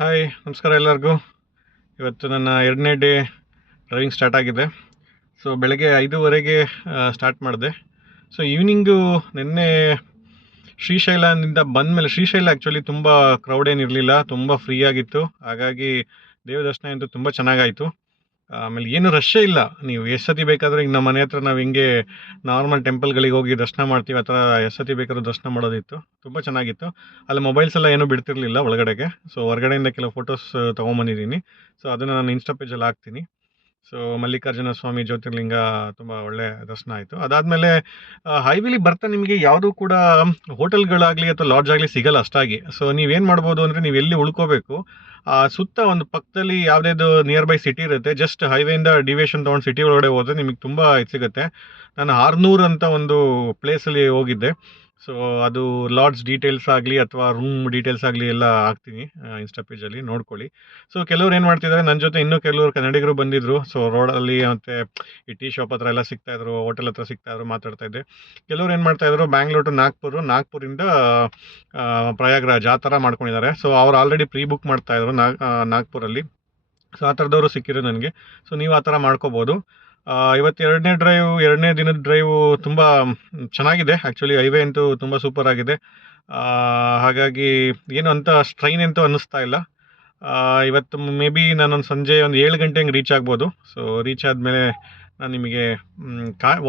Hi, ನಮಸ್ಕಾರ ಎಲ್ಲರಿಗೂ. ಇವತ್ತು ನನ್ನ 2ನೇ ಡೇ ಡ್ರೈವಿಂಗ್ ಸ್ಟಾರ್ಟ್ ಆಗಿದೆ. ಸೊ ಬೆಳಗ್ಗೆ 5:30ಗೆ ಸ್ಟಾರ್ಟ್ ಮಾಡಿದೆ. ಸೊ ಈವ್ನಿಂಗು ನಿನ್ನೆ ಶ್ರೀಶೈಲದಿಂದ ಬಂದಮೇಲೆ, ಶ್ರೀಶೈಲ ಆ್ಯಕ್ಚುಲಿ ತುಂಬ ಕ್ರೌಡ್ ಏನಿರಲಿಲ್ಲ, ತುಂಬ ಫ್ರೀ ಆಗಿತ್ತು. ಹಾಗಾಗಿ ದೇವ ದರ್ಶನ ಅಂತೂ ತುಂಬ ಚೆನ್ನಾಗಾಯಿತು. ಆಮೇಲೆ ಏನು ರಶ್ಶೇ ಇಲ್ಲ. ನೀವು ಎಷ್ಟು ಸತಿ ಬೇಕಾದರೂ, ಈಗ ನಮ್ಮ ಮನೆ ಹತ್ರ ನಾವು ಹಿಂಗೆ ನಾರ್ಮಲ್ ಟೆಂಪಲ್ಗಳಿಗೆ ಹೋಗಿ ದರ್ಶನ ಮಾಡ್ತೀವಿ, ಆ ಥರ ಎಷ್ಟು ಸತಿ ಬೇಕಾದ್ರೂ ದರ್ಶನ ಮಾಡೋದಿತ್ತು. ತುಂಬ ಚೆನ್ನಾಗಿತ್ತು. ಅಲ್ಲಿ ಮೊಬೈಲ್ಸ್ ಎಲ್ಲ ಏನೂ ಬಿಡ್ತಿರ್ಲಿಲ್ಲ ಒಳಗಡೆಗೆ. ಸೊ ಹೊರಗಡೆಯಿಂದ ಕೆಲವು ಫೋಟೋಸ್ ತೊಗೊಂಬಂದಿದ್ದೀನಿ. ಸೊ ಅದನ್ನು ನಾನು ಇನ್ಸ್ಟಾ ಪೇಜಲ್ಲಿ ಹಾಕ್ತೀನಿ. ಸೊ ಮಲ್ಲಿಕಾರ್ಜುನ ಸ್ವಾಮಿ ಜ್ಯೋತಿರ್ಲಿಂಗ ತುಂಬ ಒಳ್ಳೆ ದರ್ಶನ ಆಯಿತು. ಅದಾದಮೇಲೆ ಹೈವೇಲಿ ಬರ್ತಾ ನಿಮಗೆ ಯಾವುದೂ ಕೂಡ ಹೋಟೆಲ್ಗಳಾಗಲಿ ಅಥವಾ ಲಾಡ್ಜ್ ಆಗಲಿ ಸಿಗಲ್ಲ ಅಷ್ಟಾಗಿ. ಸೊ ನೀವೇನು ಮಾಡ್ಬೋದು ಅಂದರೆ, ನೀವು ಎಲ್ಲಿ ಉಳ್ಕೋಬೇಕು, ಸುತ್ತ ಒಂದು ಪಕ್ಕದಲ್ಲಿ ಯಾವುದೇದು ನಿಯರ್ ಬೈ ಸಿಟಿ ಇರುತ್ತೆ, ಜಸ್ಟ್ ಹೈವೇಯಿಂದ ಡಿವಿಯೇಷನ್ ತೊಗೊಂಡು ಸಿಟಿ ಒಳಗಡೆ ಹೋದರೆ ನಿಮಗೆ ತುಂಬ ಇದು ಸಿಗುತ್ತೆ. ನಾನು ಆರ್ನೂರು ಅಂತ ಒಂದು ಪ್ಲೇಸಲ್ಲಿ ಹೋಗಿದ್ದೆ. ಸೊ ಅದು ಲಾಡ್ಜ್ ಡೀಟೇಲ್ಸ್ ಆಗಲಿ ಅಥವಾ ರೂಮ್ ಡೀಟೇಲ್ಸ್ ಆಗಲಿ ಎಲ್ಲ ಹಾಕ್ತೀನಿ ಇನ್ಸ್ಟಾ ಪೇಜಲ್ಲಿ, ನೋಡ್ಕೊಳ್ಳಿ. ಸೊ ಕೆಲವ್ರು ಏನು ಮಾಡ್ತಿದ್ದಾರೆ, ನನ್ನ ಜೊತೆ ಇನ್ನೂ ಕೆಲವರು ಕನ್ನಡಿಗರು ಬಂದಿದ್ದರು. ಸೊ ರೋಡಲ್ಲಿ ಮತ್ತು ಈ ಟೀ ಶಾಪ್ ಹತ್ರ ಎಲ್ಲ ಸಿಗ್ತಾಯಿದ್ರು, ಹೋಟೆಲ್ ಹತ್ರ ಸಿಗ್ತಾಯಿದ್ರು, ಮಾತಾಡ್ತಾಯಿದ್ದೆ. ಕೆಲವ್ರು ಏನು ಮಾಡ್ತಾಯಿದ್ರು, ಬ್ಯಾಂಗ್ಳೂರ್ ಟು ನಾಗ್ಪುರಿಂದ ಪ್ರಯಾಗ್ರಾಜ್ ಆ ಥರ ಮಾಡ್ಕೊಂಡಿದ್ದಾರೆ. ಸೊ ಅವ್ರು ಆಲ್ರೆಡಿ ಪ್ರೀ ಬುಕ್ ಮಾಡ್ತಾಯಿದ್ರು ನಾಗ್ಪುರಲ್ಲಿ. ಸೊ ಆ ಥರದವರು ಸಿಕ್ಕಿದ್ರು ನನಗೆ. ಸೊ ನೀವು ಆ ಥರ ಮಾಡ್ಕೋಬೋದು. ಇವತ್ತು 2ನೇ ದಿನದ ಡ್ರೈವು ತುಂಬ ಚೆನ್ನಾಗಿದೆ. ಆ್ಯಕ್ಚುಲಿ ಹೈವೇ ಅಂತೂ ತುಂಬ ಸೂಪರ್ ಆಗಿದೆ. ಹಾಗಾಗಿ ಏನು ಅಂತ ಸ್ಟ್ರೈನ್ ಅಂತೂ ಅನ್ನಿಸ್ತಾ ಇಲ್ಲ. ಇವತ್ತು ಮೇ ಬಿ ನಾನೊಂದು ಸಂಜೆ ಒಂದು 7 ಗಂಟೆ ಹಂಗೆ ರೀಚ್ ಆಗ್ಬೋದು. ಸೊ ರೀಚ್ ಆದಮೇಲೆ ನಾನು ನಿಮಗೆ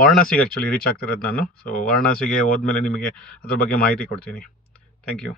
ವಾರಣಾಸಿಗೆ ಆ್ಯಕ್ಚುಲಿ ರೀಚ್ ಆಗ್ತಿರೋದು ನಾನು. ಸೊ ವಾರಣಾಸಿಗೆ ಹೋದ್ಮೇಲೆ ನಿಮಗೆ ಅದ್ರ ಬಗ್ಗೆ ಮಾಹಿತಿ ಕೊಡ್ತೀನಿ. Thank you.